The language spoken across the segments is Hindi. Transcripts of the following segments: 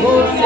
Thank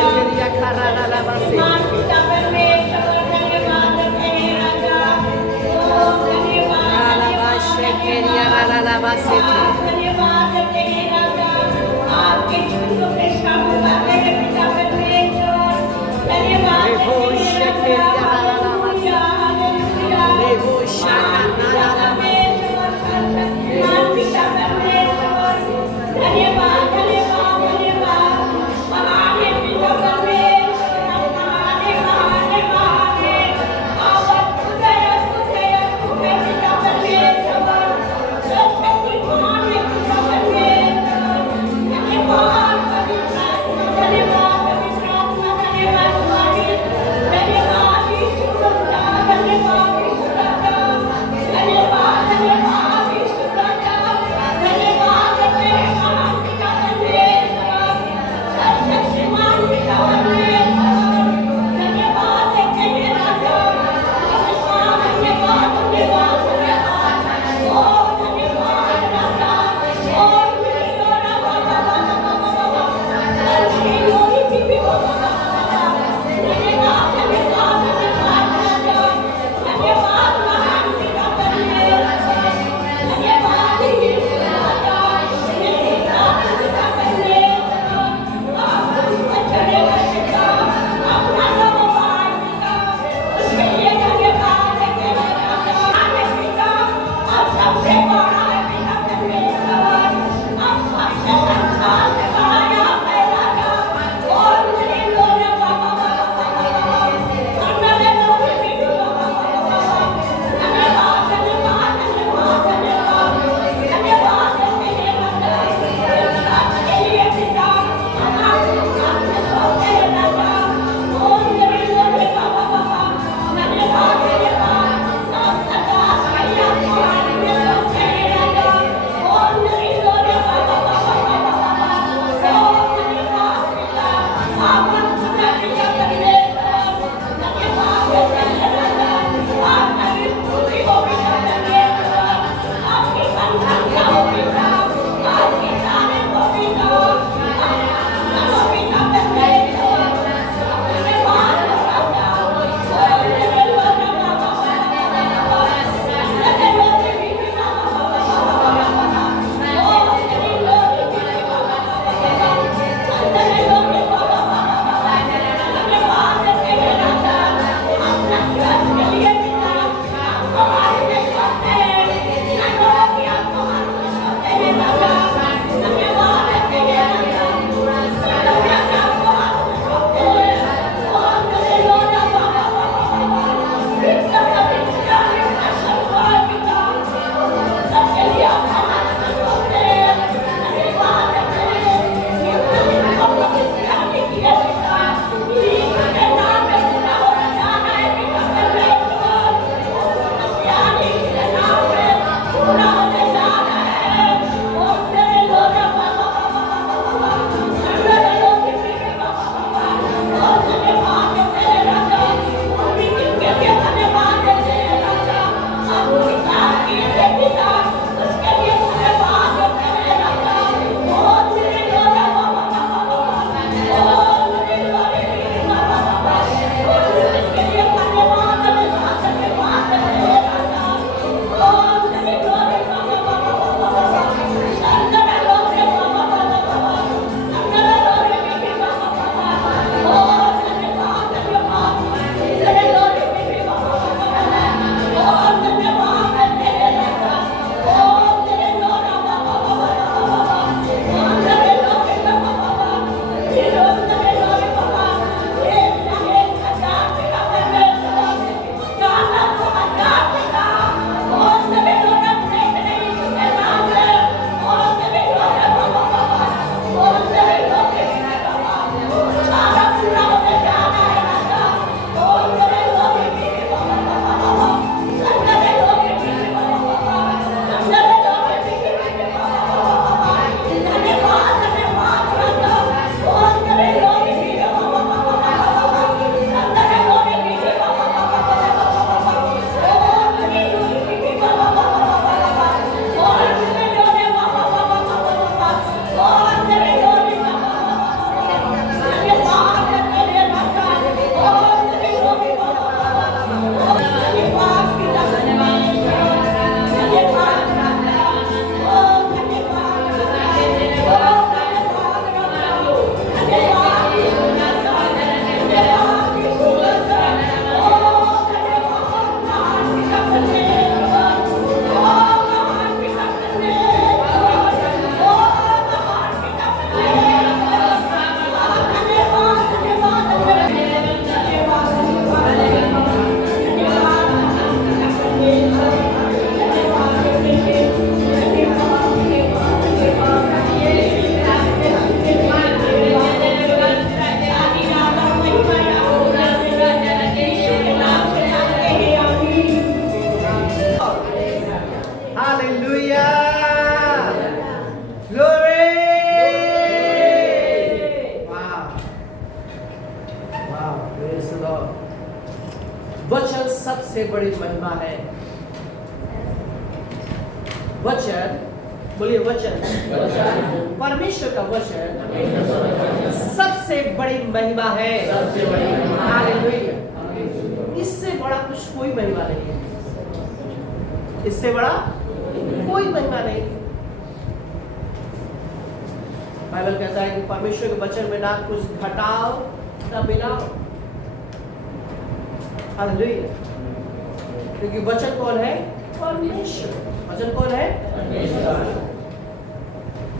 you. सबसे बड़ी महिमा है। वचन, बोलिए वचन, परमेश्वर का वचन सबसे बड़ी महिमा है। हालेलुया। इससे बड़ा कुछ कोई महिमा नहीं है, इससे बड़ा कोई महिमा नहीं। बाइबल कहता है कि परमेश्वर के वचन में ना कुछ घटाओ ना मिलाओ। हालेलुया। क्योंकि वचन कौन है? परमेश्वर। वचन कौन है?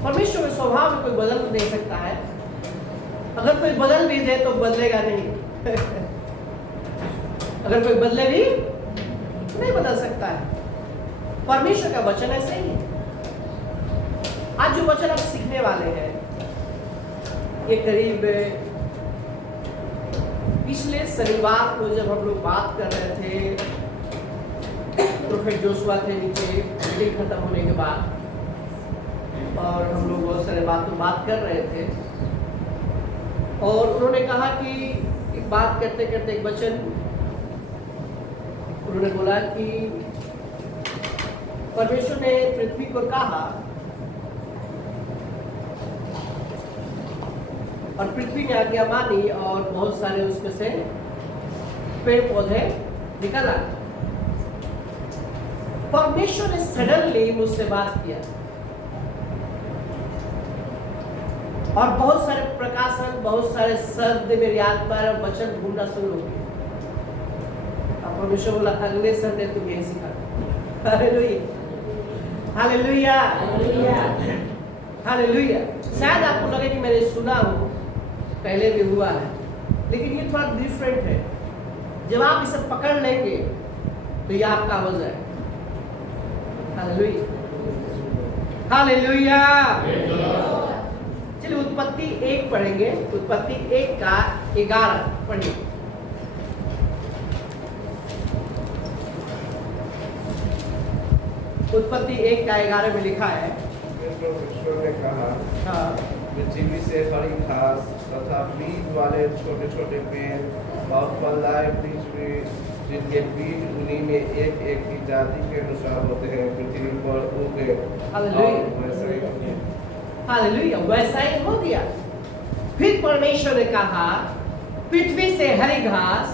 परमेश्वर के स्वभाव में कोई बदल नहीं सकता है। अगर कोई बदल भी दे तो बदलेगा नहीं। अगर कोई बदले भी नहीं बदल सकता है। परमेश्वर का वचन ऐसे ही है। आज जो वचन आप सीखने वाले हैं, ये करीब पिछले शनिवार को जब हम लोग बात कर रहे थे, प्रोफेट जोशुआ थे नीचे मीटिंग खत्म होने के बाद, और हम लोग बहुत सारे बात कर रहे थे, और उन्होंने कहा कि एक बात करते करते एक वचन उन्होंने बोला कि परमेश्वर ने पृथ्वी को कहा और पृथ्वी ने आज्ञा मानी और बहुत सारे उसमें से पेड़ पौधे निकल आए। परमेश्वर ने सडनली मुझसे बात किया और बहुत सारे प्रकाशन, बहुत सारे शब्द मेरी आत्मा और वचन ढूंढना शुरू हो गया। अब परमेश्वर बोला अगले संडे तुम यही सिखा। Hallelujah, hallelujah, hallelujah. शायद आपको लगे कि मैंने सुना हो, पहले भी हुआ है, लेकिन ये थोड़ा डिफरेंट है। जब आप इसे पकड़ लेंगे तो ये आपका हो जाए। Hallelujah, hallelujah. चलिए उत्पत्ति 1 पढ़ेंगे। उत्पत्ति 1 का 11 पढ़िए। उत्पत्ति 1 का 11 में लिखा है, परमेश्वर ने कहा, हाँ, पृथ्वी से हरी घास तथा बीज वाले छोटे छोटे पेड़ और फलदार वृक्ष भी, जिनके बीज उन्हीं में एक एक की जाति के अनुसार होते हैं, पृथ्वी पर उगे। हालेलुया, वैसा ही हो गया। हालेलुया, वैसा ही हो गया। फिर परमेश्वर ने कहा, पृथ्वी से हरी घास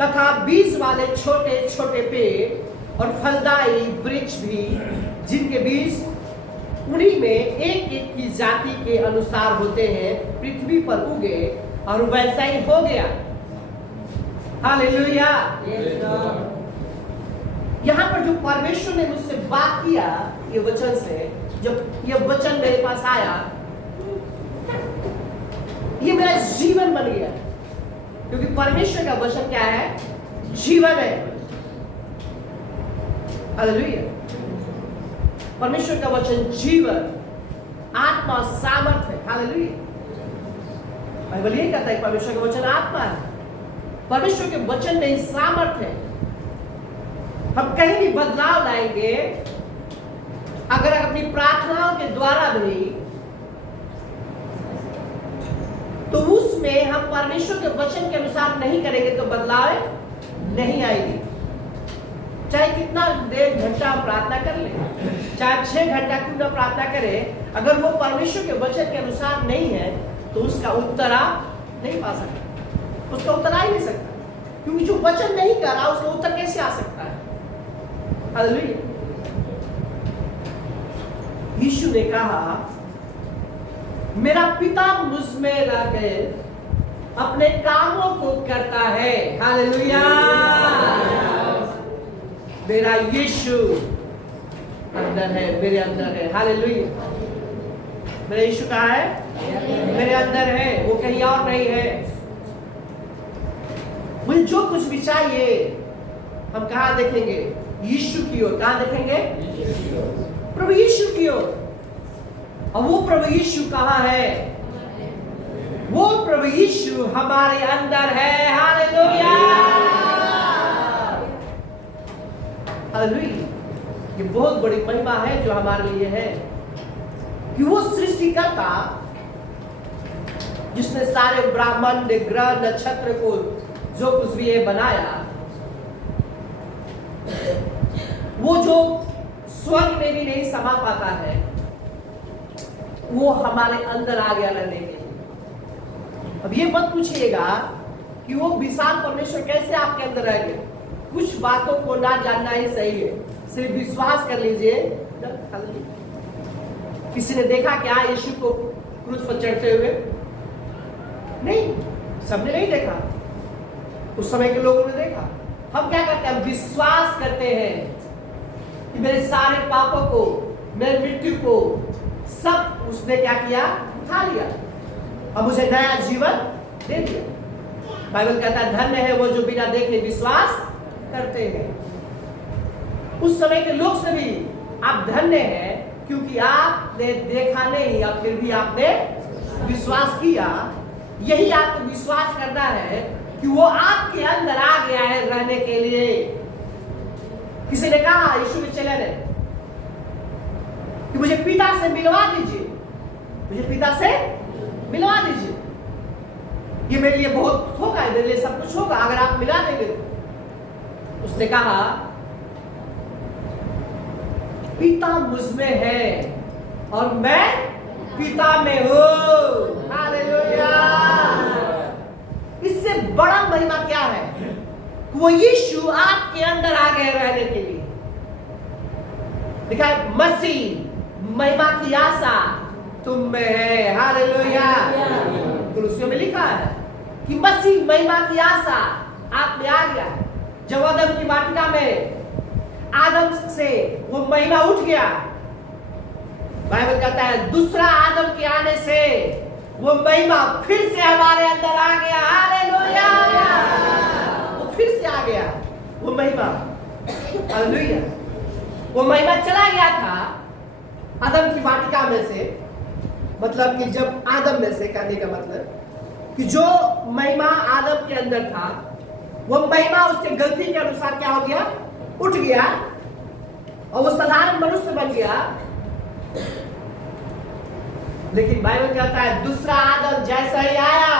तथा बीज वाले छोटे छोटे पेड़ और फलदायी वृक्ष भी, जिनके बीज उन्हीं में एक एक की जाति के अनुसार होते हैं, पृथ्वी पर उगे, और वैसा ही हो गया। हालेलुया। यहाँ पर जो परमेश्वर ने मुझसे बात किया ये वचन से, जब ये वचन मेरे पास आया, ये मेरा जीवन बन गया। क्योंकि परमेश्वर का वचन क्या है? जीवन है। हालेलुया। परमेश्वर का वचन जीवन, आत्मा, सामर्थ है। हालेलुया। बाइबल यही कहता है परमेश्वर का वचन आत्मा है। परमेश्वर के वचन में ही सामर्थ है। हम कहीं भी बदलाव लाएंगे अगर अपनी प्रार्थनाओं के द्वारा भी, तो उसमें हम परमेश्वर के वचन के अनुसार नहीं करेंगे तो बदलाव नहीं आएगी। चाहे कितना देर घंटा हम प्रार्थना कर ले, चाहे 6 घंटा क्यों ना प्रार्थना करें, अगर वो परमेश्वर के वचन के अनुसार नहीं है तो उसका उत्तर आप नहीं पा सकते। उसका उत्तर आ ही नहीं सकता, क्योंकि जो वचन नहीं कर रहा उसका उत्तर कैसे आ सकता है? हालेलुया। यीशु ने कहा, मेरा पिता मुझ में रहकर अपने कामों को करता है। हालेलुया। मेरा यीशु अंदर है, मेरे अंदर है। हालेलुया। मेरा यीशु कहाँ है? मेरे अंदर है, वो कहीं और नहीं है। मुझे जो कुछ भी चाहिए हम कहाँ देखेंगे? यीशु की ओर। कहाँ देखेंगे? प्रभु यीशु की ओर। और वो प्रभु यीशु कहाँ है? वो प्रभु यीशु हमारे अंदर है। Hallelujah, hallelujah. ये बहुत बड़ी महिमा है जो हमारे लिए है कि वो सृष्टिकर्ता जिसने सारे ब्रह्मांड, ग्रह, नक्षत्र को जो कुछ भी है बनाया, वो जो स्वर्ग में भी नहीं समा पाता है, वो हमारे अंदर आ गया रहने के लिए। अब ये मत पूछिएगा कि वो विशाल परमेश्वर कैसे आपके अंदर रह गए। कुछ बातों को ना जानना ही सही है, सिर्फ विश्वास कर लीजिए। किसी ने देखा क्या यीशु को क्रूस पर चढ़ते हुए? नहीं, सबने नहीं देखा। उस समय के लोगों ने देखा। हम क्या करते हैं? हम विश्वास करते हैं कि मेरे सारे पापों को, मेरे मृत्यु को सब उसने क्या किया? उठा लिया, अब मुझे नया जीवन दे दिया। बाइबल कहता है धन्य है वो जो बिना देखे विश्वास करते हैं। उस समय के लोग से भी आप धन्य हैं, क्योंकि आपने देखा नहीं, अब फिर भी आपने विश्वास किया। यही आपको विश्वास करना है कि वो आपके अंदर आ गया है रहने के लिए। किसी ने कहा यीशु के चेले ने कि मुझे पिता से मिलवा दीजिए, मुझे पिता से मिलवा दीजिए, ये मेरे लिए बहुत होगा, मेरे लिए सब कुछ होगा अगर आप मिला देंगे। उसने कहा पिता मुझ में है और मैं पिता में हूं। हालेलुया। इससे बड़ा महिमा क्या है? वो यीशु आपके अंदर आ गए रहने के लिए। लिखा है मसीह महिमा की आशा तुम में है। हालेलुया। कुलुस्सियों में लिखा है कि मसीह महिमा की आशा आप में आ गया। जब आदम की वाटिका में आदम से वो महिमा उठ गया, बाइबल कहता है दूसरा आदम के आने से वो महिमा फिर से हमारे अंदर आ गया। हालेलुया। वो फिर से आ गया वो महिमा। हालेलुया। वो महिमा चला गया था आदम की वाटिका में से, मतलब कि जब आदम में से, कहने का मतलब कि जो महिमा आदम के अंदर था, वो महिमा उसके गलती के अनुसार क्या हो गया? उठ गया और वो साधारण मनुष्य बन गया। लेकिन बाइबल कहता है दूसरा आदम जैसा ही आया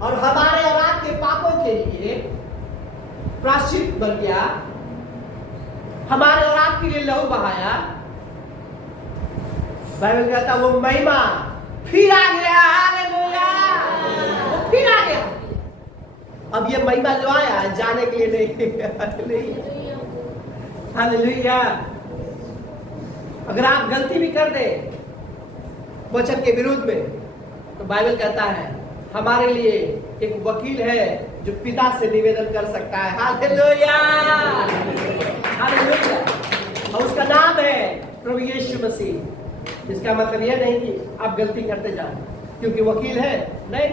और हमारे और आपके पापों के लिए प्रायश्चित बन गया, हमारे और आपके लिए लहू बहाया। बाइबल कहता है वो महिमा फिर आ गया। हालेलुया। वो फिर आ गया। अब ये महिमा जो आया जाने के लिए नहीं। हालेलुया। अगर आप गलती भी कर दे वचन के विरुद्ध में, तो बाइबल कहता है हमारे लिए एक वकील है जो पिता से निवेदन कर सकता है। हालेलुया। हालेलुया। और उसका नाम है प्रभु यीशु मसीह। इसका मतलब यह नहीं कि आप गलती करते जाओ क्योंकि वकील है, नहीं।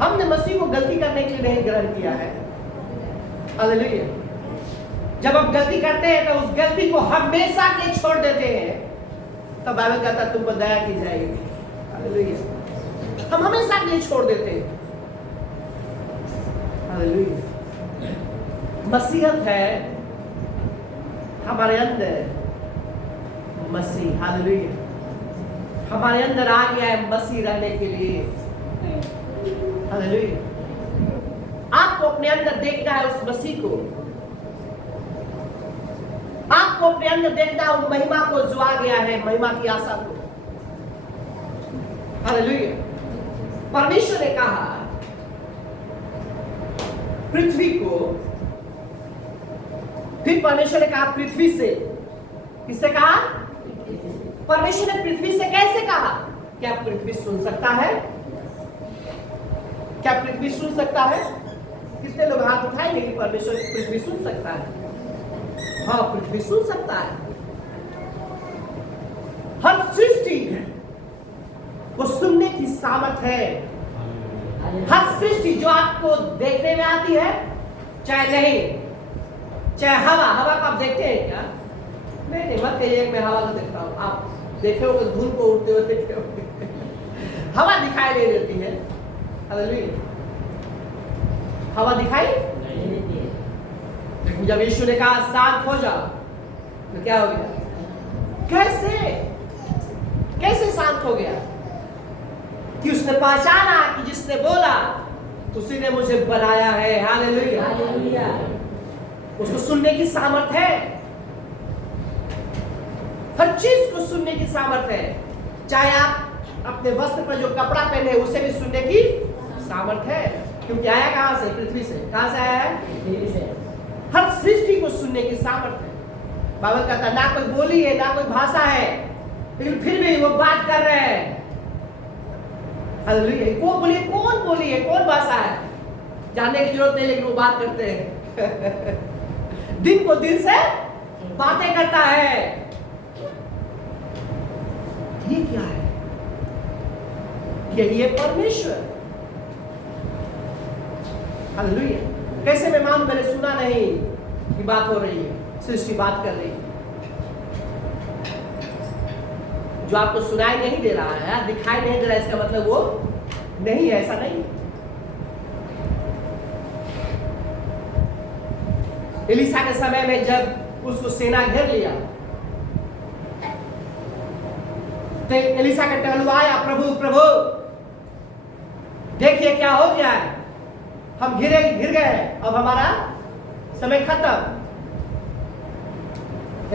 हमने मसीह को गलती करने के लिए नहीं ग्रहण किया है। हालेलुया। जब आप गलती करते हैं तो उस गलती को हमेशा के लिए छोड़ देते हैं, तो बाइबल कहता है तुम पर दया की जाएगी। हालेलुया। हम हमेशा के लिए छोड़ देते हैं। हालेलुया। मसीहत है हमारे अंदर। मसीह, हालेलुया, हमारे अंदर आ गया है मसीह रहने के लिए। हालेलुया। आपको अपने अंदर देखना है उस मसीह को, आपको अपने अंदर देखना है उस महिमा को जो आ गया है, महिमा की आशा को। हालेलुया। परमेश्वर ने कहा पृथ्वी को, फिर परमेश्वर ने कहा पृथ्वी से। किससे कहा? परमेश्वर ने पृथ्वी से कैसे कहा? क्या पृथ्वी सुन सकता है? क्या पृथ्वी सुन सकता है? कितने लोग हाथ उठाएंगे कि परमेश्वर पृथ्वी सुन सकता है? हाँ, पृथ्वी सुन सकता है। हर सृष्टि को सुनने की सामर्थ है। हर सृष्टि जो आपको देखने में आती है, चाहे नहीं, चाहे हवा को आप देखते हैं क्या? नहीं, मत कहिए मैं हवा को देखता हूँ। आप देखे हो धूल को उड़ते हुए देखे हो। हवा दिखाई नहीं देती है। हालेलुया। हवा दिखाई नहीं देती है। लेकिन जब यीशु ने कहा शांत हो जाओ, तो क्या हो गया? कैसे शांत हो गया? कि उसने पहचाना कि जिसने बोला उसी ने मुझे बनाया है। हालेलुया। उसको सुनने की सामर्थ्य है, हर चीज को सुनने की सामर्थ्य है। चाहे आप अपने वस्त्र पर जो कपड़ा पहने उसे भी सुनने की सामर्थ्य है, क्योंकि आया कहां से? पृथ्वी से। कहां से आया है? पृथ्वी से। हर सृष्टि को सुनने की सामर्थ्य है। बाइबल कहता है ना कोई बोली है ना कोई भाषा है, लेकिन फिर भी वो बात कर रहे हैं। हालेलुया। कौन बोली, कौन बोली है, कौन भाषा है, जानने की जरूरत नहीं, लेकिन वो बात करते हैं। दिन को दिन से बातें करता है। ये क्या है? यही है परमेश्वर। हालेलुया। कैसे मैं मानूं? मैंने सुना नहीं कि बात हो रही है, सृष्टि बात कर रही है। जो आपको सुनाई नहीं दे रहा है, दिखाई नहीं दे रहा है, इसका मतलब वो नहीं है, ऐसा नहीं। एलीशा के समय में जब उसको सेना घेर लिया, तो एलीशा का टहलुआया, प्रभु प्रभु देखिए क्या हो गया है, हम घिर गए, अब हमारा समय खत्म।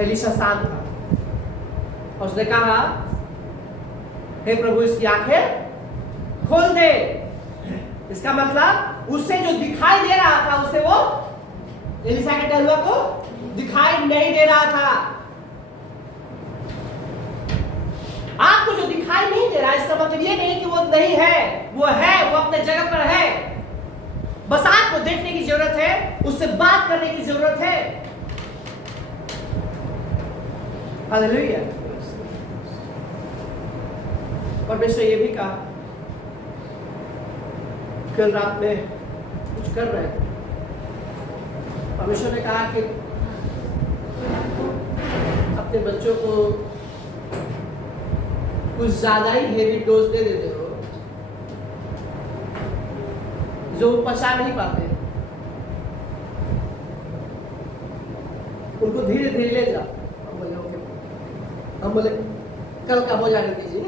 एलीशा शांत था और उसने कहा, हे प्रभु इसकी आंखें खोल दे। इसका मतलब उससे जो दिखाई दे रहा था उसे वो एलीशा के टहलुआ को दिखाई नहीं दे रहा था। आपको जो दिखाई नहीं दे रहा है, इसका मतलब ये नहीं कि वो नहीं है, वो है, वो अपने जगह पर है। बस आपको देखने की जरूरत है, उससे बात करने की जरूरत है। हालेलुया। परमेश्वर ये भी कहा, कल रात में कुछ कर रहे थे, परमेश्वर ने कहा कि अपने बच्चों को कुछ ज्यादा ही हेवी डोज दे देते हो जो वो पचा नहीं पाते, उनको धीरे धीरे ले जाओ। हम बोले ओके, हम बोले कल का हो जाने दीजिए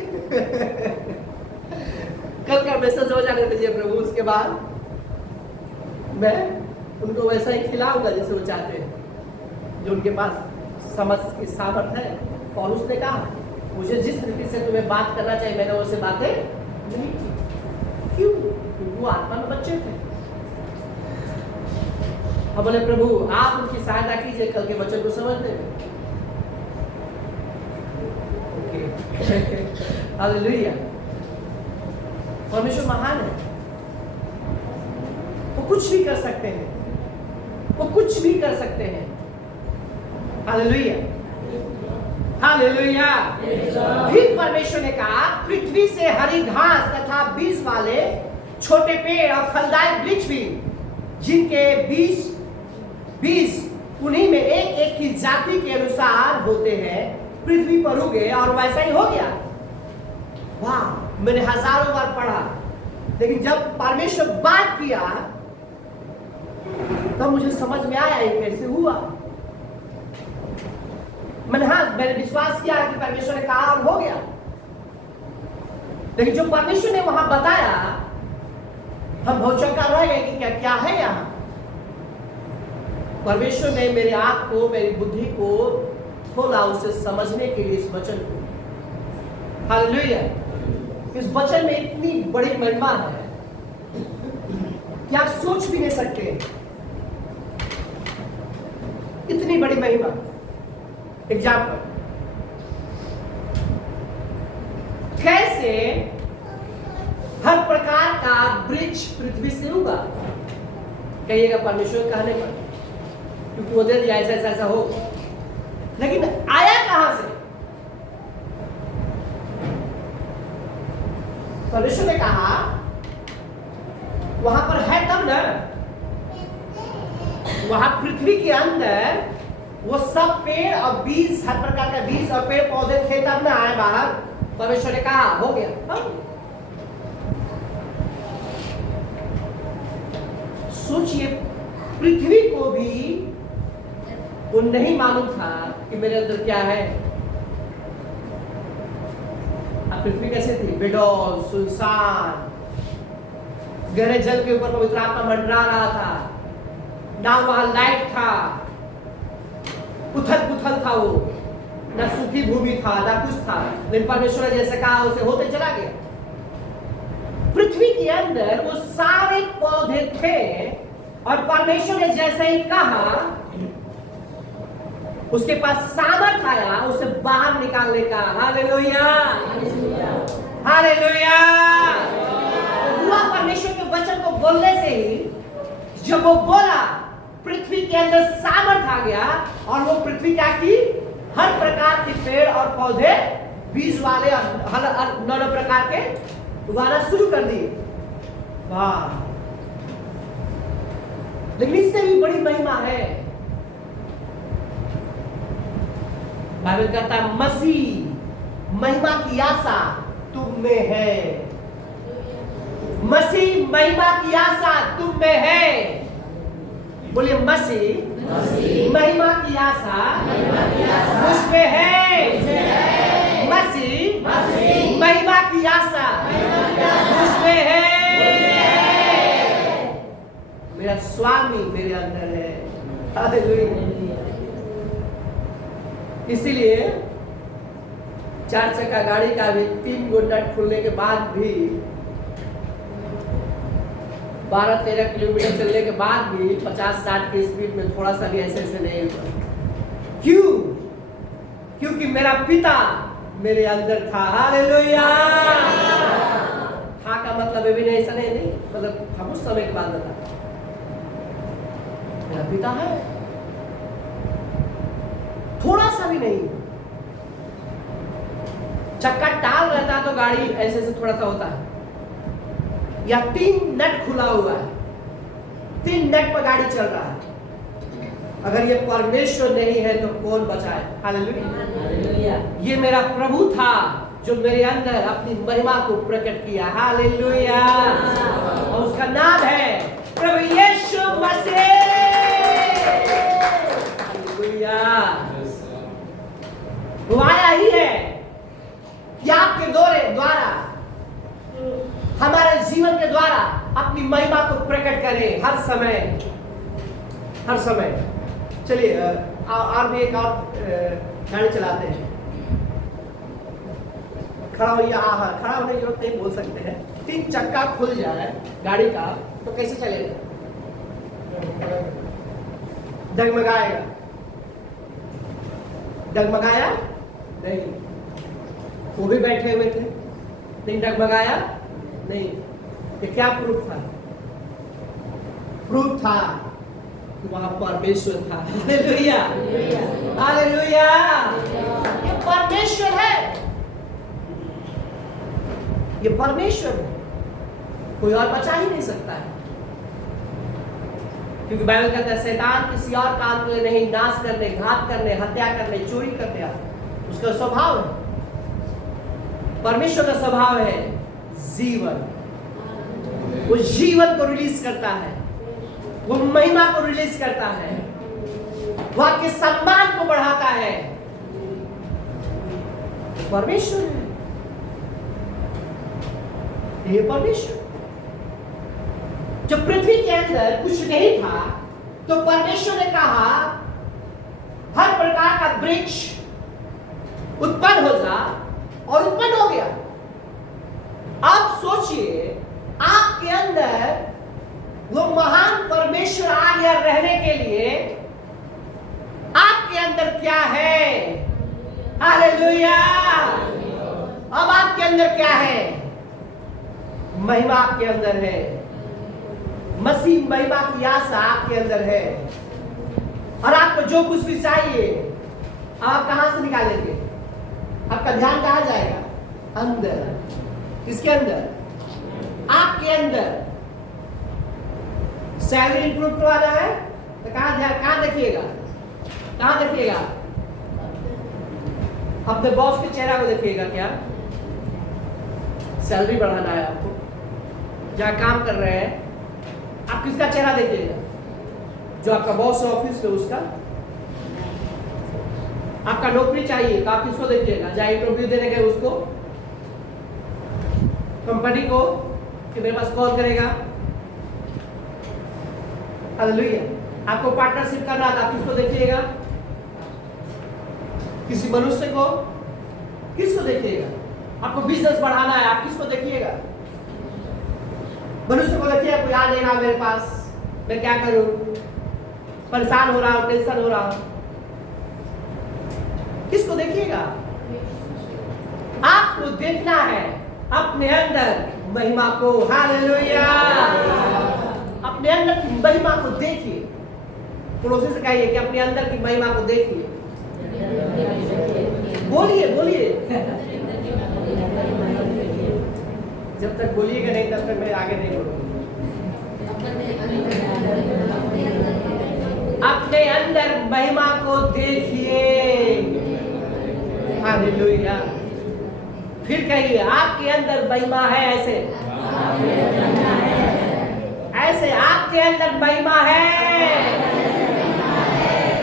कल का मैसेज हो जाने दीजिए प्रभु, उसके बाद मैं उनको वैसा ही खिलाऊंगा जैसे वो चाहते हैं, जो उनके पास समझ की सामर्थ्य है। और उसने कहा, मुझे जिस रीति से तुम्हें बात करना चाहिए मैंने उससे बातें नहीं की। क्यों? क्योंकि वो आत्मा में बच्चे थे। हम बोले प्रभु आप उनकी सहायता कीजिए कल के वचन को समझने में। हालेलुया। परमेश्वर महान है, वो कुछ भी कर सकते हैं, वो कुछ भी कर सकते हैं। Hallelujah, hallelujah. फिर परमेश्वर ने कहा, पृथ्वी से हरी घास तथा बीज वाले छोटे पेड़ और फलदायक वृक्ष भी, जिनके बीज उन्हीं में एक एक की जाति के अनुसार होते हैं, पृथ्वी पर उगे। और वैसा ही हो गया। वाह, मैंने हजारों बार पढ़ा, लेकिन जब परमेश्वर बात किया तब मुझे समझ में आया ये कैसे हुआ। मैंने विश्वास किया कि परमेश्वर ने कहा और हो गया, लेकिन जो परमेश्वर ने वहां बताया हम बहुत चौंका रह गए कि क्या क्या है यहाँ। परमेश्वर ने मेरे आंख को, मेरी बुद्धि को खोला उसे समझने के लिए इस वचन को। हालेलुया। इस वचन में इतनी बड़ी महिमा है कि आप सोच भी नहीं सकते, इतनी बड़ी महिमा। एग्जाम्पल, कैसे हर प्रकार का वृक्ष पृथ्वी से उगा। कहिएगा परमेश्वर कहने पर, क्योंकि वो दे दिया ऐसा ऐसा हो, लेकिन आया कहां से? परमेश्वर ने कहा वहां पर है तब ना, वहां पृथ्वी के अंदर वो सब पेड़ और बीज, हर प्रकार का बीज और पेड़ पौधे थे तब ना आए बाहर। परमेश्वर ने कहा हो गया। सोचिए, पृथ्वी को भी वो नहीं मालूम था कि मेरे अंदर क्या है। अब पृथ्वी कैसे थी? बेडौल, सुनसान, गहरे जल के ऊपर पवित्र आत्मा मंडरा रहा था, ना वहां लाइट था, उथल पुथल था वो, ना सूखी भूमि था ना कुछ था, लेकिन परमेश्वर ने जैसे कहा उसे होते चला गया। पृथ्वी के अंदर वो सारे पौधे थे और परमेश्वर ने जैसे ही कहा उसके पास सामर्थ आया उसे बाहर निकालने का। Hallelujah, hallelujah. हुआ परमेश्वर के वचन को बोलने से ही, जब वो बोला पृथ्वी के अंदर सामर्थ आ गया और वो पृथ्वी क्या की, हर प्रकार के पेड़ और पौधे बीज वाले और नाना प्रकार के उगाना शुरू कर दिए। वाह, लेकिन इससे भी बड़ी महिमा है। बाइबल कहता है मसीह महिमा की आशा तुम में है। मसीह महिमा की आशा तुम में है। बोलिए मसीह महिमा की आशा मुझ में है। मसीह महिमा की आशा मुझ में है। मेरा स्वामी मेरे अंदर है। हालेलुया। इसीलिए 4 चक्का गाड़ी का भी 3 गो नट खुलने के बाद भी 12-13 किलोमीटर चलने के बाद भी 50-60 की स्पीड में थोड़ा सा भी ऐसे नहीं हुआ। क्यों? क्योंकि मेरा पिता मेरे अंदर था। हालेलुया। था का मतलब भी नहीं, ऐसा नहीं, मतलब हम उस समय के बाद बता, मेरा पिता है, थोड़ा सा भी नहीं। चक्का टाल रहता तो गाड़ी ऐसे से थोड़ा सा होता है, या 3 नट खुला हुआ है, 3 नट पर गाड़ी चल रहा है। अगर ये परमेश्वर नहीं है तो कौन बचाए। हालेलुया। ये मेरा प्रभु था जो मेरे अंदर अपनी महिमा को प्रकट किया। हालेलुया। और उसका नाम है प्रभु यीशु मसीह। हालेलुया। वो आया ही है कि आपके द्वारा हमारे जीवन के द्वारा अपनी महिमा को प्रकट करें हर समय, हर समय। चलिए और भी एक और गाड़ी चलाते हैं। खड़ा होइए। खड़ा होने की जरूरत नहीं, बोल सकते हैं। 3 चक्का खुल जाए गाड़ी का तो कैसे चलेगा? डगमगाएगा। डगमगाया नहीं, वो भी बैठे हुए थे, नहीं डगमगाया नहीं। ये क्या प्रूफ था? प्रूफ था कि वहां परमेश्वर था। Hallelujah, hallelujah. ये परमेश्वर है, ये परमेश्वर है, कोई और बचा ही नहीं सकता है। क्योंकि बाइबल कहता है शैतान किसी और काम के लिए नहीं, नाश करने, घात करने, हत्या करने, चोरी करने, उसका स्वभाव है। परमेश्वर का स्वभाव है जीवन। वो जीवन को रिलीज करता है, वो महिमा को रिलीज करता है, वो आपके सम्मान को बढ़ाता है। परमेश्वर है, ये परमेश्वर। जब पृथ्वी के अंदर कुछ नहीं था तो परमेश्वर ने कहा हर प्रकार का वृक्ष उत्पन्न हो जा, और उत्पन्न हो गया। अब सोचिए आपके अंदर वो महान परमेश्वर आ गया रहने के लिए। आपके अंदर क्या है? हालेलुया। अब आपके अंदर क्या है? महिमा आपके अंदर है। मसीह महिमा की आशा आपके अंदर है। और आपको जो कुछ भी चाहिए आप कहां से निकालेंगे? आपका ध्यान कहां जाएगा? अंदर। किसके अंदर? आपके अंदर। सैलरी इंप्रूव करवाना है तो कहां देखिएगा? कहां देखिएगा? अपने बॉस के चेहरा को देखिएगा। क्या सैलरी बढ़ाना है आपको? जहां काम कर रहे हैं आप किसका चेहरा देखिएगा? जो आपका बॉस है ऑफिस में उसका। आपका नौकरी चाहिए तो आप किसको देखिएगा? जहां इंटरव्यू देने गए उसको, कंपनी को, कि मेरे पास कॉल करेगा। हालेलुया। आपको पार्टनरशिप करना है तो आप किसको देखिएगा? किसी मनुष्य को? किसको देखिएगा? आपको बिजनेस बढ़ाना है, आप किसको देखिएगा? मनुष्य को देखिएगा, कोई आ नहीं रहा मेरे पास, मैं क्या करूं, परेशान हो रहा हूं, टेंशन हो रहा हूं। किसको देखिएगा? आपको देखना है अपने अंदर महिमा को। हालेलुया! अपने अंदर की महिमा को देखिए। पड़ोसी से कहिए कि अपने अंदर की महिमा को देखिए। बोलिए बोलिए। जब तक बोलिएगा नहीं तब तक मैं आगे नहीं बोलूंगा। अपने अंदर महिमा को देखिए। हालेलुया! फिर कहिए, आपके अंदर महिमा है। ऐसे ऐसे आपके अंदर महिमा है।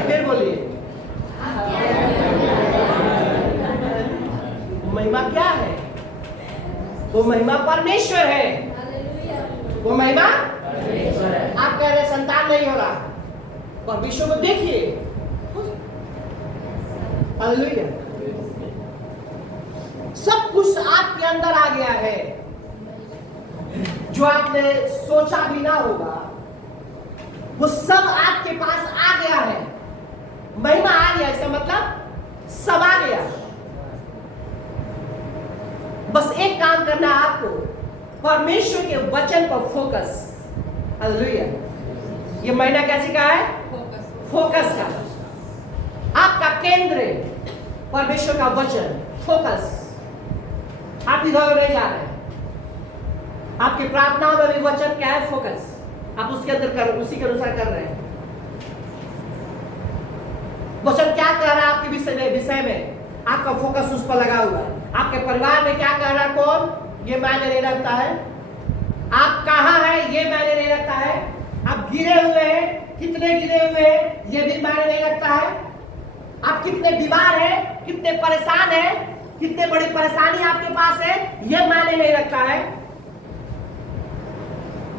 फिर बोलिए, महिमा क्या है? वो महिमा परमेश्वर है। वो महिमा आप कह रहे संतान नहीं हो रहा, परमेश्वर को देखिए। हालेलुया! सब कुछ आपके अंदर आ गया है, जो आपने सोचा भी ना होगा वो सब आपके पास आ गया है। महिमा आ गया, इसका मतलब सब आ गया। बस एक काम करना है आपको, परमेश्वर के वचन पर फोकस। हालेलुया! ये महीना कैसे का है? फोकस का। आपका केंद्र परमेश्वर का वचन, फोकस। आप इधर नहीं जा रहे, आपकी प्रार्थनाओं में भी वचन क्या है? फोकस। आप उसके अंदर कर, उसी के अनुसार कर रहे हैं। वचन क्या कह रहा है आपके विषय में, आपका फोकस उस पर लगा हुआ है। आपके परिवार में क्या कह रहा है, कौन, ये मायने नहीं रखता है। आप कहाँ हैं ये मायने नहीं रखता है। आप गिरे हुए हैं, कितने गिरे हुए हैं ये भी मायने नहीं रखता है। आप कितने बीमार हैं, कितने परेशान हैं, कितने बड़ी परेशानी आपके पास है, ये मायने नहीं रखता है।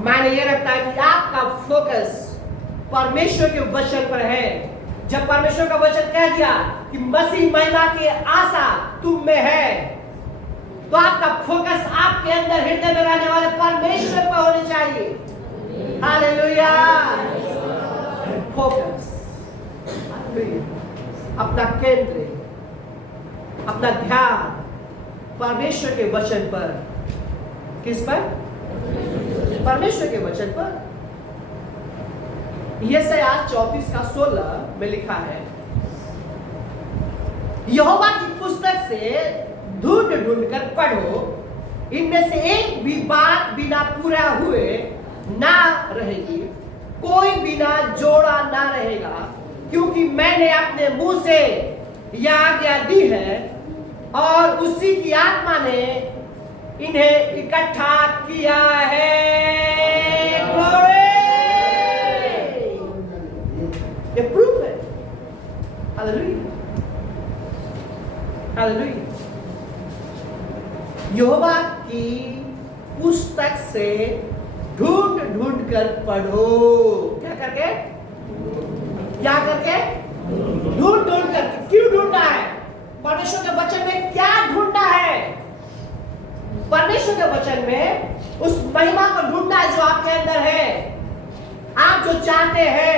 मायने ये रखता है कि आपका फोकस परमेश्वर के वचन पर है। जब परमेश्वर का वचन कह दिया कि मसीह महिमा की आशा तुम में है, तो आपका फोकस आपके अंदर हृदय में रहने वाले परमेश्वर पर होनी चाहिए। हालेलुया! फोकस, अपना केंद्र, अपना ध्यान परमेश्वर के वचन पर। किस पर? परमेश्वर के वचन पर। यशायाह 34:16 में लिखा है, यहोवा की पुस्तक से ढूंढ ढूंढ कर पढ़ो, इनमें से एक भी बात बिना पूरा हुए ना रहेगी, कोई बिना जोड़ा ना रहेगा, क्योंकि मैंने अपने मुंह से यह आज्ञा दी है और उसी की आत्मा ने इन्हें इकट्ठा किया है। ये प्रूफ है। हालेलुया! हालेलुया! यहोवा की पुस्तक से ढूंढ ढूंढ कर पढ़ो। क्या करके? क्या करके? ढूंढ ढूंढ कर। क्यों ढूंढना है? परमेश्वर के वचन में क्या ढूंढना है? परमेश्वर के वचन में उस महिमा को ढूंढना है जो आपके अंदर है। आप जो चाहते हैं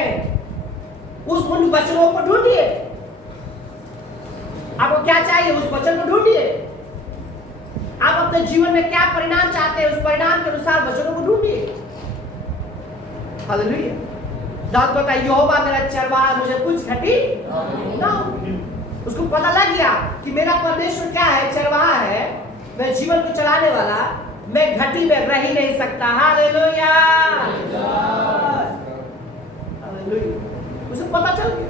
उस उन वचनों को ढूंढिए। आपको क्या चाहिए, उस वचन को ढूंढिए। आप अपने जीवन में क्या परिणाम चाहते हैं, उस परिणाम के अनुसार वचनों को ढूंढिए। हालेलुया! दाऊद कहता है, यहोवा मेरा चरवाहा, मुझे कुछ घटी ना हो। उसको पता लग गया कि मेरा परमेश्वर क्या है, चरवाहा है, मैं जीवन को चलाने वाला, मैं घटी में रह ही नहीं सकता। हालेलुया! हालेलुया! उसे पता चल गया।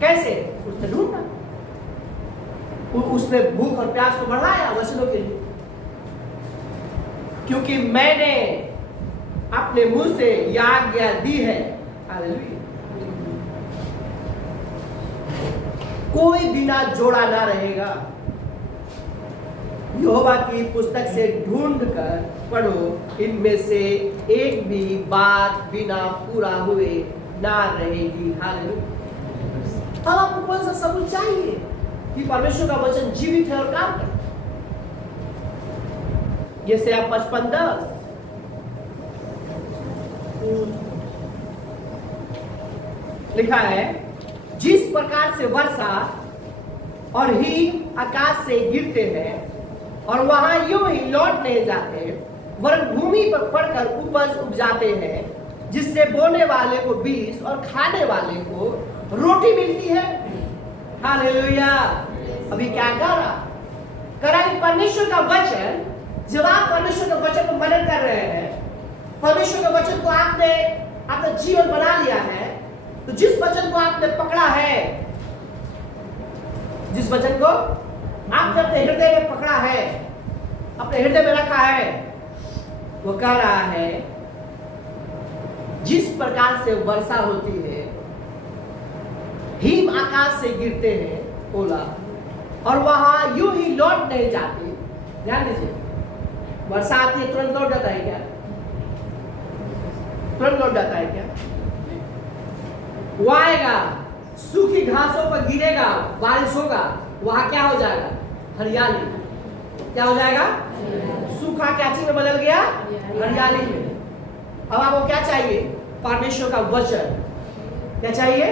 कैसे? उसने ढूंढा, उसने भूख और प्यास को बढ़ाया वचनों के लिए। क्योंकि मैंने अपने मुंह से यह आज्ञा दी है। हालेलुया! कोई बिना जोड़ा ना रहेगा। यहोवा की पुस्तक से ढूंढ कर पढ़ो, इनमें से एक भी बात बिना पूरा हुए ना रहेगी। हालेलुया! अब आपको कौन सा सबूत चाहिए? कि परमेश्वर का वचन जीवित है और काम करता है। ये से आप 55:10 लिखा है, जिस प्रकार से वर्षा और हिम आकाश से गिरते हैं और वहां यूं ही लौट नहीं जाते, वरन भूमि पर पड़कर उपज उपजाते हैं, जिससे बोने वाले को बीज और खाने वाले को रोटी मिलती है। हालेलुया। अभी क्या कर रहा है परमेश्वर का वचन। जब आप परमेश्वर का वचन को मनन कर रहे हैं, परमेश्वर का वचन को आपने अपना जीवन बना लिया है, तो जिस वचन को आपने पकड़ा है, जिस वचन को आपने अपने हृदय में पकड़ा है, अपने हृदय में रखा है, वो कह रहा है जिस प्रकार से वर्षा होती है, हिम आकाश से गिरते हैं ओला, और वहां यूं ही लौट नहीं जाती। ध्यान दीजिए, वर्षा आती है तुरंत लौट जाता है क्या? तुरंत लौट जाता है क्या? वो आएगा, सूखी घासों पर गिरेगा, बारिश होगा, वहां क्या हो जाएगा? हरियाली। क्या हो जाएगा? सूखा क्या चीज में बदल गया? हरियाली में। अब आपको क्या चाहिए? परमेश्वर का वचन। क्या चाहिए?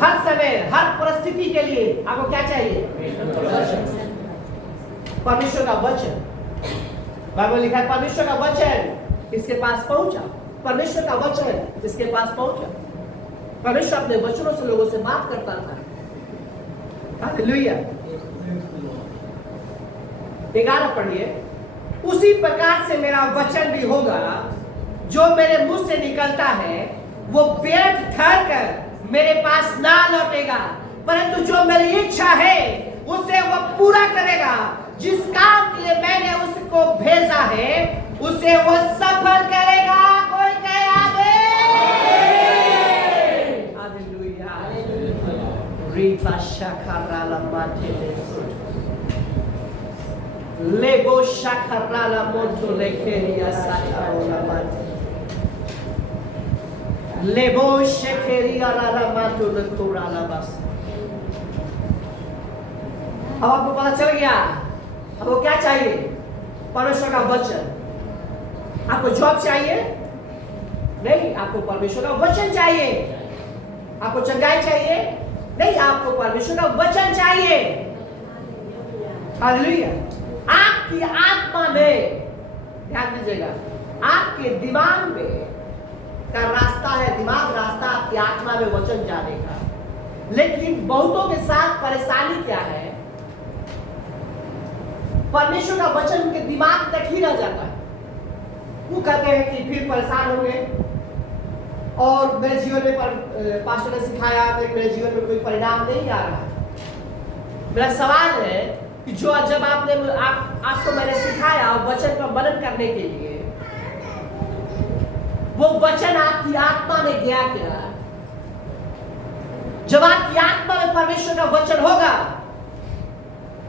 हर समय, हर परिस्थिति के लिए आपको क्या चाहिए? परमेश्वर का वचन। बाइबल लिखा है परमेश्वर का वचन इसके पास पहुंचा। परमेश्वर का वचन इसके पास पहुंचा। परमेश्वर अपने वचनों से लोगों से बात करता था। हालेलुया। 11 पढ़िए। उसी प्रकार से मेरा वचन भी होगा, जो मेरे मुंह से निकलता है वो व्यर्थ ठहरकर मेरे पास ना लौटेगा, परंतु जो मेरी इच्छा है उसे वो पूरा करेगा। जिस काम के लिए मैंने उसको भेजा है उसे वो सफल करेगा। कोई कहे आमीन। हालेलुया। रीफा शखराला माथे लेगो शखराला मोटो लेखेरिया साचाओला माथे लेबो शेखेरिया राला माटो लकोराला बस। अब आपको पता चल गया अब वो क्या चाहिए? परमेश्वर का वचन। आपको जॉब चाहिए? नहीं, आपको परमेश्वर का वचन चाहिए। आपको चंगाई चाहिए? नहीं, आपको परमेश्वर का वचन चाहिए। हालेलुया। आपकी आत्मा में, ध्यान दीजिएगा, आपके दिमाग में का रास्ता है, दिमाग रास्ता आपकी आत्मा में वचन जाने का। लेकिन बहुतों के साथ परेशानी क्या है? परमेश्वर का वचन उनके दिमाग तक ही रह जाता है। वो कहते हैं कि फिर परेशान होंगे और मेरे जीवन में पास्टर ने सिखाया, मेरे जीवन में कोई परिणाम नहीं आ रहा। मेरा सवाल है कि जो जब आपको मैंने सिखाया वचन पर मनन करने के लिए, वो वचन आपकी आत्मा में गया क्या? जब आपकी आत्मा में परमेश्वर का वचन होगा,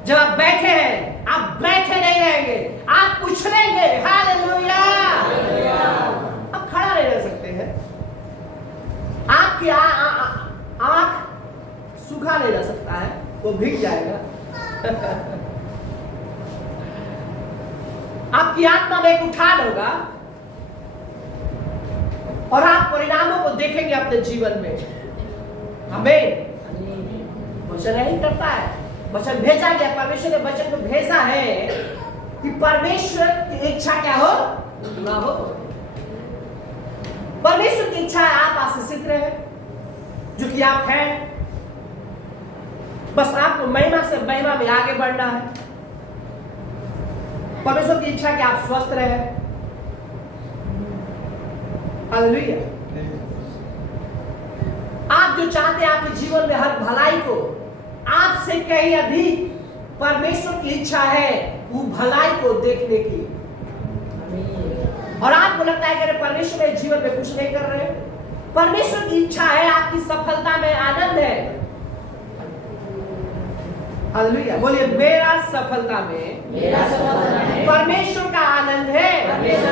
जब आप बैठे हैं, आप बैठे नहीं रहेंगे, आप उछलेंगे। हालेलुया। आप खड़ा नहीं रह सकते हैं। आपकी आंख सूखा नहीं रह सकता है, वो भीग जाएगा। आपकी आत्मा में एक उठान होगा और आप परिणामों को देखेंगे अपने जीवन में। आमीन। वचन यही करता है। वचन भेजा गया, परमेश्वर ने वचन को भेजा है कि परमेश्वर की इच्छा क्या हो ना हो। परमेश्वर की इच्छा है आप आशीषित रहे, जो कि आप हैं। बस आपको महिमा से महिमा में आगे बढ़ना है। परमेश्वर की इच्छा कि आप स्वस्थ रहे। हालेलुया। आप जो चाहते हैं आपके जीवन में हर भलाई को, आपसे कहीं अधिक परमेश्वर की इच्छा है वो भलाई को देखने की। और आपको लगता है कि अरे परमेश्वर मेरे जीवन में कुछ नहीं कर रहे। परमेश्वर की इच्छा है आपकी सफलता में आनंद है। हालेलुया। बोलिए मेरा सफलता में परमेश्वर का आनंद है। हालेलुया।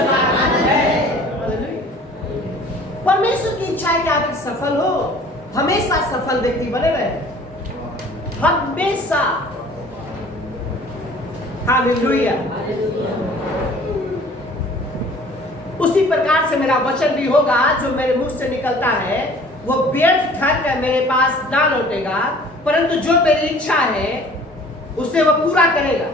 परमेश्वर की इच्छा है कि आप सफल हो, हमेशा सफल व्यक्ति बने रहे। हम हमेशा। हालेलुया। उसी प्रकार से मेरा वचन भी होगा जो मेरे मुख से निकलता है, वो व्यर्थ ठहरकर मेरे पास ना लौटेगा, परंतु जो मेरी इच्छा है उसे वो पूरा करेगा।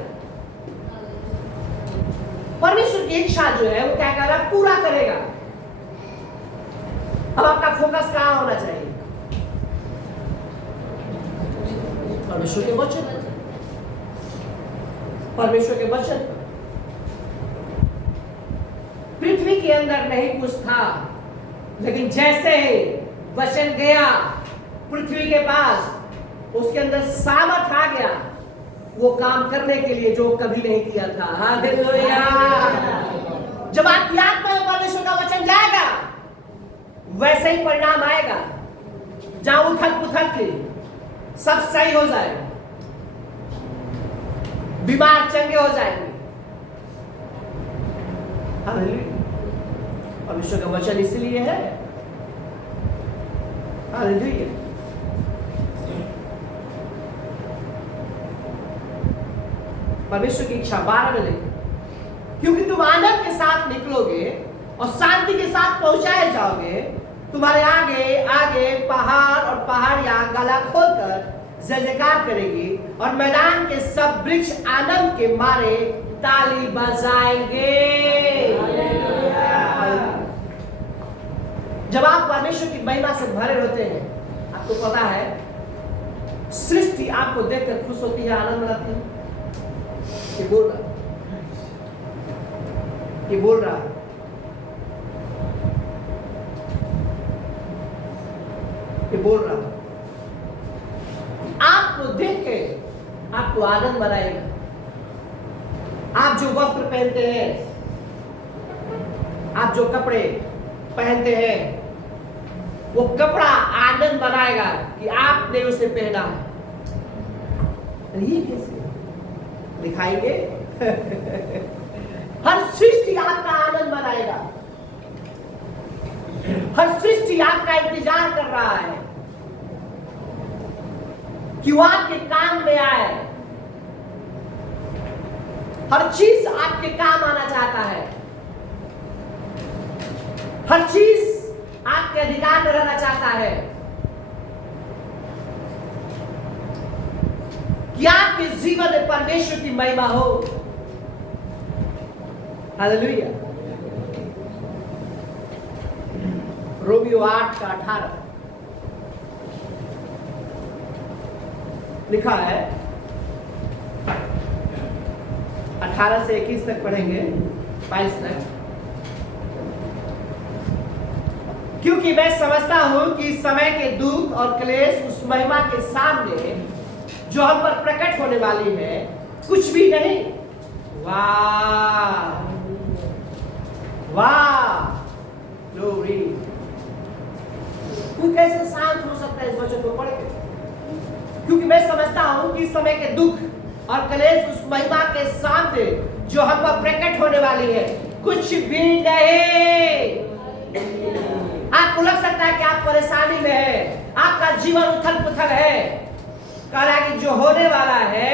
परमेश्वर की इच्छा जो है वो क्या करेगा? पूरा करेगा। अब आपका फोकस कहां होना चाहिए? परमेश्वर के वचन, परमेश्वर के वचन। पृथ्वी के अंदर नहीं कुछ था, लेकिन जैसे ही वचन गया पृथ्वी के पास, उसके अंदर सामर्थ आ गया वो काम करने के लिए जो कभी नहीं किया था। हालेलुया। जब आपकी आत्मा में परमेश्वर का वचन जाएगा, वैसे ही परिणाम आएगा। जहां उथल पुथल थी, सब सही हो जाएगा, बीमार चंगे हो जाएंगे। हालेलुया। परमेश्वर का वचन इसलिए है। हालेलुया। परमेश्वर की इच्छा 12 में लिखी, क्योंकि तुम आनंद के साथ निकलोगे और शांति के साथ पहुंचाए जाओगे। तुम्हारे आगे आगे पहाड़ और पहाड़ियां गला खोलकर जय जयकार करेगी और मैदान के सब वृक्ष आनंद के मारे ताली बजाएंगे। जब आप परमेश्वर की महिमा से भरे होते हैं, आपको पता है सृष्टि आपको देखकर खुश होती है, आनंद मनाती है। ये बोल रहा, ये बोल रहा, ये बोल रहा। आपको देख के आपको आनंद बनाएगा। आप जो वस्त्र पहनते हैं, आप जो कपड़े पहनते हैं, वो कपड़ा आनंद बनाएगा कि आपने उसे पहना है। ये कैसे दिखाएंगे? हर सृष्टि आपका आनंद बनाएगा। हर सृष्टि आपका इंतजार कर रहा है कि वो आपके काम में आए। हर चीज आपके काम आना चाहता है। हर चीज आपके अधिकार में रहना चाहता है कि आपके जीवन में परमेश्वर की महिमा हो। हालेलुया। रोमियो 8:18 लिखा है, 18 से 21 तक पढ़ेंगे, 22 तक। क्योंकि मैं समझता हूं कि समय के दुख और क्लेश उस महिमा के सामने जो हम पर प्रकट होने वाली है कुछ भी नहीं। वाह वाह, ग्लोरी। कोई कैसे शांत हो सकता है इस वचन को पढ़ के? क्योंकि मैं समझता हूं कि समय के दुख और क्लेश उस महिमा के सामने जो हम पर प्रकट होने वाली है कुछ भी नहीं। आपको लग सकता है कि आप परेशानी में है, आपका जीवन उथल पुथल है। कह रहा है कि जो होने वाला है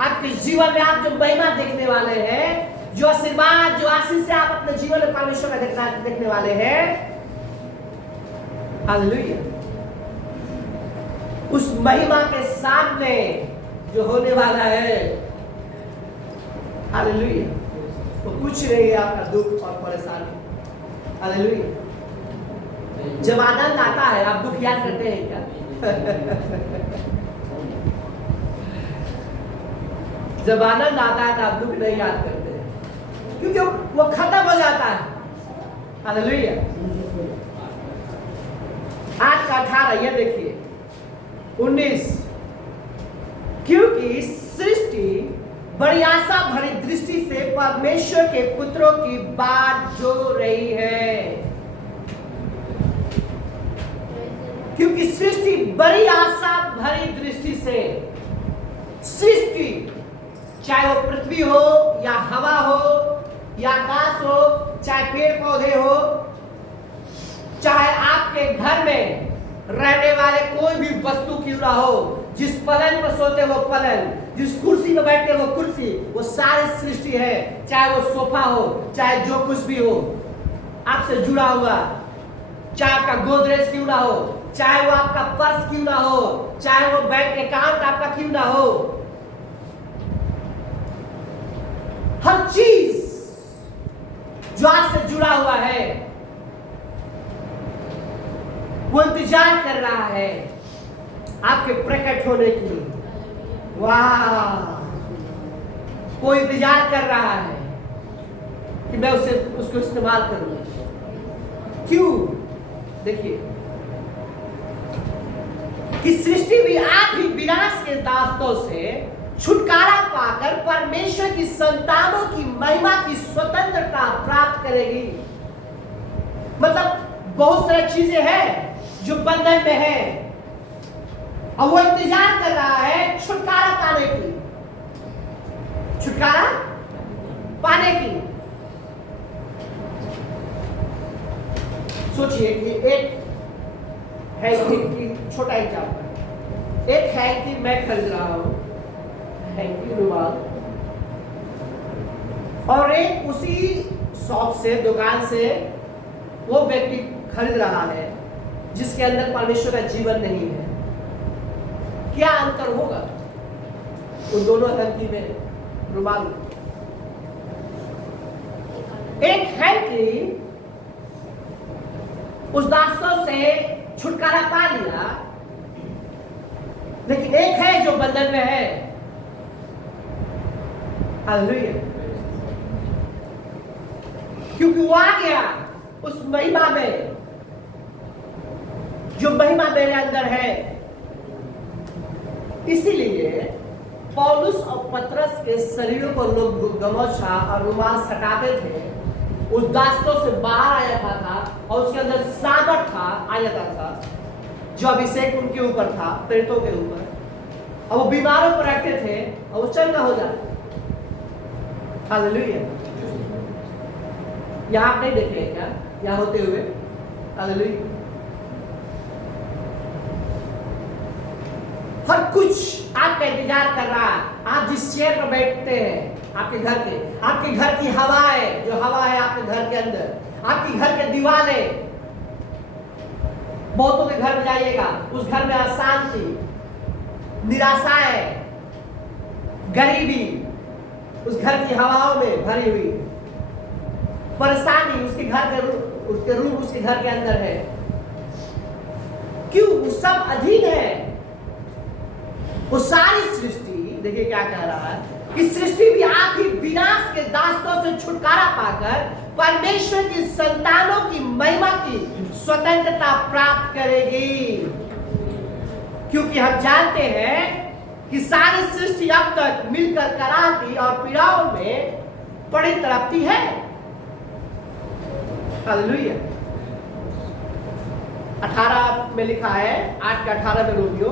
आपके जीवन में, आप जो महिमा देखने वाले हैं, जो आशीर्वाद, जो आशीष से आप अपने जीवन में परमेश्वर का देखने वाले हैं, हालेलुया, उस महिमा के सामने जो होने वाला है, हालेलुया, तो कुछ नहीं है आपका दुख और परेशानी। हालेलुया। जब आनंद आता है आप दुख याद करते हैं क्या? जब आनंद आता है तो आप दुख नहीं याद करते हैं, क्योंकि वो खत्म हो जाता है। हालेलुया। 8:18 ये देखिए, 19, क्योंकि सृष्टि बड़ी आशा भरी दृष्टि से परमेश्वर के पुत्रों की बाट जो रही है। क्योंकि सृष्टि बड़ी आशा भरी दृष्टि से, सृष्टि चाहे वो पृथ्वी हो या हवा हो या आकाश हो, चाहे पेड़ पौधे हो, चाहे आपके घर में रहने वाले कोई भी वस्तु क्यों ना हो, जिस पलंग पर सोते वो पलंग, जिस कुर्सी पर बैठते वो कुर्सी, वो सारी सृष्टि है, चाहे वो सोफा हो, चाहे जो कुछ भी हो आपसे जुड़ा हुआ, चाहे आपका गोदरेज क्यों ना हो, चाहे वो आपका पर्स क्यों ना हो, चाहे वो बैंक अकाउंट आपका क्यों ना हो, हर चीज जो आपसे जुड़ा हुआ है वो इंतजार कर रहा है आपके प्रकट होने की। वाह, कोई इंतजार कर रहा है कि मैं उसको इस्तेमाल करूं। क्यों? देखिए कि सृष्टि भी आप ही विनाश के दास्तों से छुटकारा पाकर परमेश्वर की संतानों की महिमा की स्वतंत्रता प्राप्त करेगी। मतलब बहुत सारी चीजें हैं जो बंधन में है और वो इंतजार कर रहा है छुटकारा पाने की, छुटकारा पाने की। सोचिए कि एक है कि छोटा एग्जाम्पल, एक है कि मैं खरीद रहा हूं हैंकी रुमाल, और एक उसी शॉप से, दुकान से वो व्यक्ति खरीद रहा है जिसके अंदर परमेश्वर का जीवन नहीं है। क्या अंतर होगा उन दोनों हैंकी में, रुमाल? एक है कि उस दास्तों से छुटकारा पा लिया, लेकिन एक है जो बंधन में है। हालेलुया। क्योंकि वो आ गया उस महिमा में, जो महिमा मेरे अंदर है। इसीलिए पौलुस और पतरस के शरीरों पर लोग गमछा और रुमाल सटाते थे, उस दास्तों से बाहर आ जाता था और उसके अंदर सामर्थ था, आ जाता था, जो अभिषेक उनके ऊपर था, प्रेतों के ऊपर, और वो बीमारों पर रखते थे और वो चंगा हो जाता। हालेलुया। यहां आप नहीं देखे क्या यहां होते हुए? हालेलुया। हर कुछ आपका इंतजार कर रहा है। आप जिस चेयर पर बैठते हैं, आपके घर की हवाएं, जो हवा है आपके घर के अंदर, आपके घर के दीवारें, बहुतों के घर में जाइएगा, उस घर में अशांति, निराशाएं, गरीबी उस घर की हवाओं में भरी हुई, परेशानी उसके रूम उसके घर के अंदर है। क्यों? वो सब अधीन है। वो सारी सृष्टि, देखिए क्या कह रहा है कि सृष्टि भी आप ही विनाश के दास्तों से छुटकारा पाकर परमेश्वर की संतानों की महिमा की स्वतंत्रता प्राप्त करेगी। क्योंकि हम जानते हैं कि सारी सृष्टि अब तक मिलकर कराहती और पीड़ाओं में पड़ी तड़पती है। हालेलुया। 18 में लिखा है, 8 के 18 में रोमियो,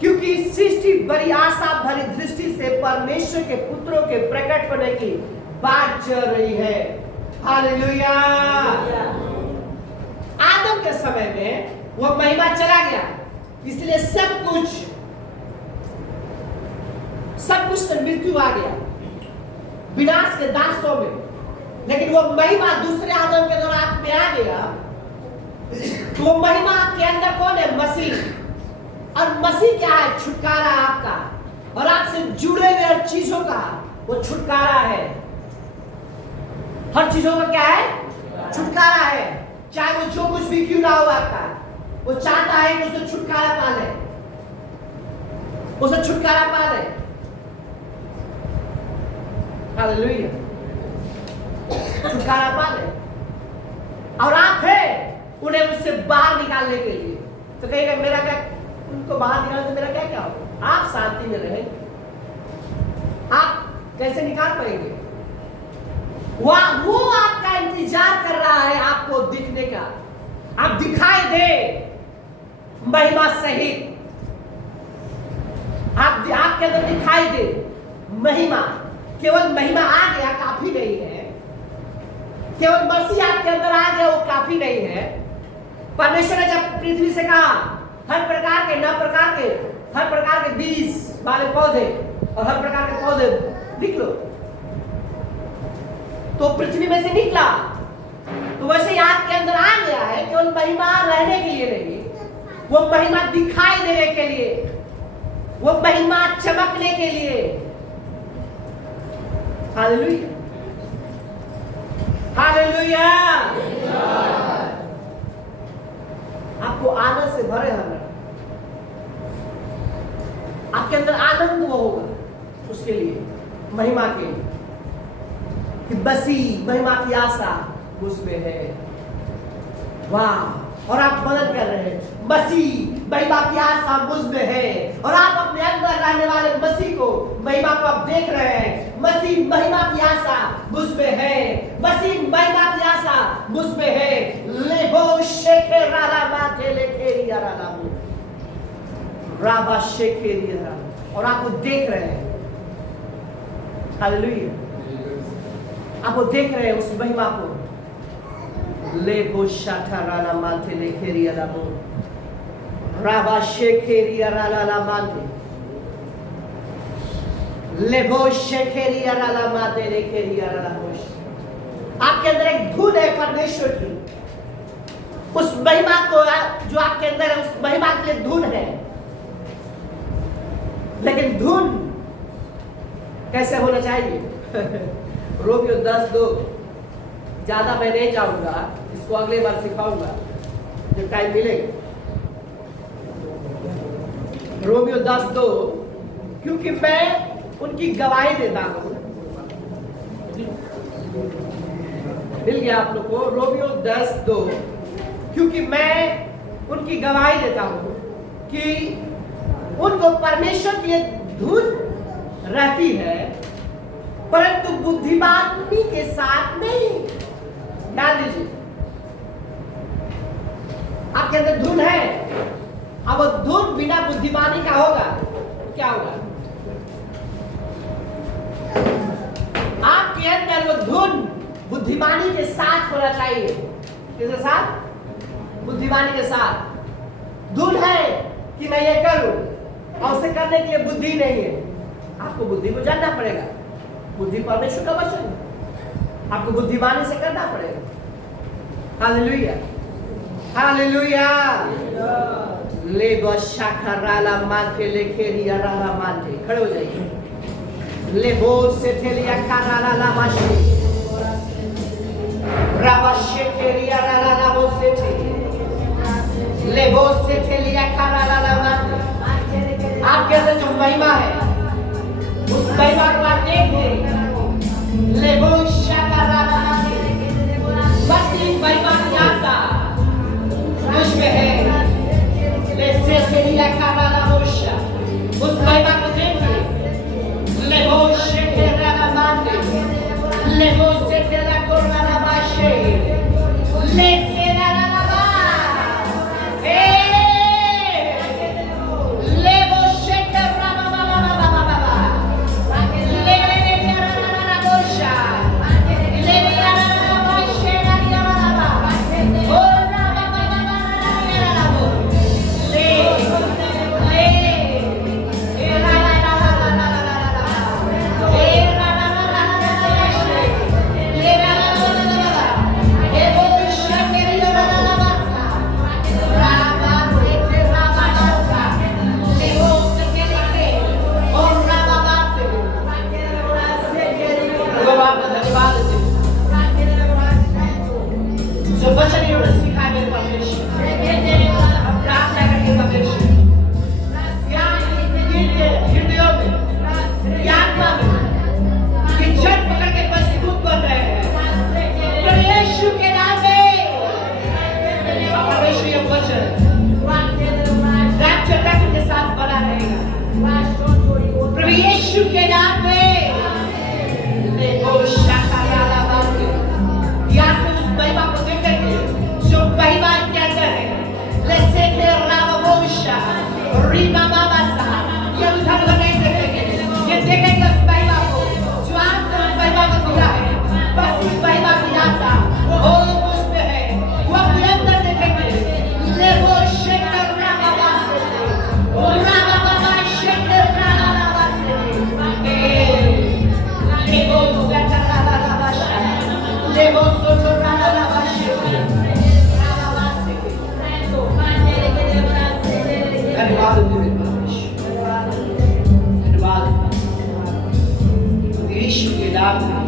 क्योंकि सृष्टि बड़ी आशा भरी दृष्टि से परमेश्वर के पुत्रों के प्रकट होने की बात चल रही है। हालेलुया। आदम के समय में वो महिमा चला गया, इसलिए सब कुछ से मृत्यु आ गया विनाश के दास्तों में। लेकिन वो महिमा दूसरे आदम के द्वारा आप में आ गया, तो वो महिमा आपके अंदर कौन है? मसीह। और मसीह क्या है? छुटकारा आपका और आपसे जुड़े हुए हर चीजों का वो छुटकारा है। हर चीजों का क्या है? छुटकारा है। चाहे वो जो कुछ भी क्यों ना हो आपका, वो चाहता है कि उसे छुटकारा पा ले, उसे छुटकारा पा ले। हालेलुया। छुटकारा पा ले। और आप है उन्हें उससे बाहर निकालने के लिए। तो कहेगा मेरा क्या, उनको बाहर निकालने से मेरा क्या क्या होगा? आप शांति में रहेंगे। आप कैसे निकाल पाएंगे? वो आपका इंतजार कर रहा है आपको दिखने का। आप दिखाई दे महिमा सहित, आपके अंदर दिखाई दे महिमा। केवल महिमा आ गया काफी नहीं है, केवल मसीह आपके अंदर आ गया वो काफी नहीं है। परमेश्वर ने जब पृथ्वी से कहा हर प्रकार के न प्रकार के हर प्रकार के बीज वाले पौधे और हर प्रकार के पौधे लिख लो। तो पृथ्वी में से निकला, तो वैसे ही आपके अंदर आ गया है केवल महिमा रहने के लिए नहीं, वो महिमा दिखाई देने के लिए, वो महिमा चमकने के लिए। Hallelujah, hallelujah. आपको आनंद से भरे हमें, आपके अंदर आनंद वो होगा उसके लिए, महिमा के लिए कि मसीह महिमा की आशा उसमें है। वाह! और आप मदद कर रहे हैं, मसीह महिमा की आशा मुझ में है, और आप अपने अंदर रहने वाले मसीह को, महिमा को आप देख रहे हैं। मसीह महिमा की आशा मुझ में है, मसीह महिमा की आशा मुझ में है। लेबो शेखे राला माथे लेखेरी राला राबा शेखेरी राला, और आपको देख रहे हैं। हालेलुया, आपको देख रहे हैं उस महिमा को। लेबो शाठा राला माथे लेखेरी राला राबा शेखेरी राला माथे लेबो शेखेरी राला माथे लेखेरी राला। आपके अंदर एक धुन है परमेश्वर की, उस महिमा को जो आपके अंदर है, उस महिमा के लिए धुन है। लेकिन धुन कैसे होना चाहिए? रोमियो 10:2, ज्यादा मैं नहीं जाऊंगा, इसको अगले बार सिखाऊंगा जब टाइम मिलेगा। रोमियो 10:2, क्योंकि मैं उनकी गवाही देता हूं। मिल गया आप लोग को? रोमियो 10:2, क्योंकि मैं उनकी गवाही देता हूं कि उनको परमेश्वर की धुन रहती है, परंतु बुद्धिमानी के साथ नहीं। ध्यान दीजिए, आपके अंदर धुन है, अब वो धुन बिना बुद्धिमानी का होगा तो क्या होगा? आपके अंदर वो धुन बुद्धिमानी के साथ होना चाहिए। किसके साथ? बुद्धिमानी के साथ। धुन है कि मैं ये करूं, और उसे करने के लिए बुद्धि नहीं है। आपको बुद्धि को जानना पड़ेगा, बुद्धि परमेश्वर का वचन है, आपको बुद्धिमानी से करना पड़ेगा। Hallelujah, hallelujah. ले बशाखा राला माथे लेखेरी राला माथे, खड़े हो जाइए। ले बो से थेलिया काराला ला माशे राबाशे केरिया राला ला बो से ले बो से थेलिया काराला ला माथे। आपके अंदर जो महिमा है, उस महिमा को आप देखें। ले बो शाखा राला माथे, मसीह महिमा की आशा मुझ में है। ले से थेलिया काराला बोशा, उस महिमा को देखें। ले बो शेखे राला माथे, ले बो से थेला कोराला बाशे, ले से राला बा, ले बो शेखे राला बा बा बा बा बा बा, ले राला बोशा, ले राला बाशे राला बा, ओ राला बा बा बा राला बो, ले राला राला राला प्रार्थना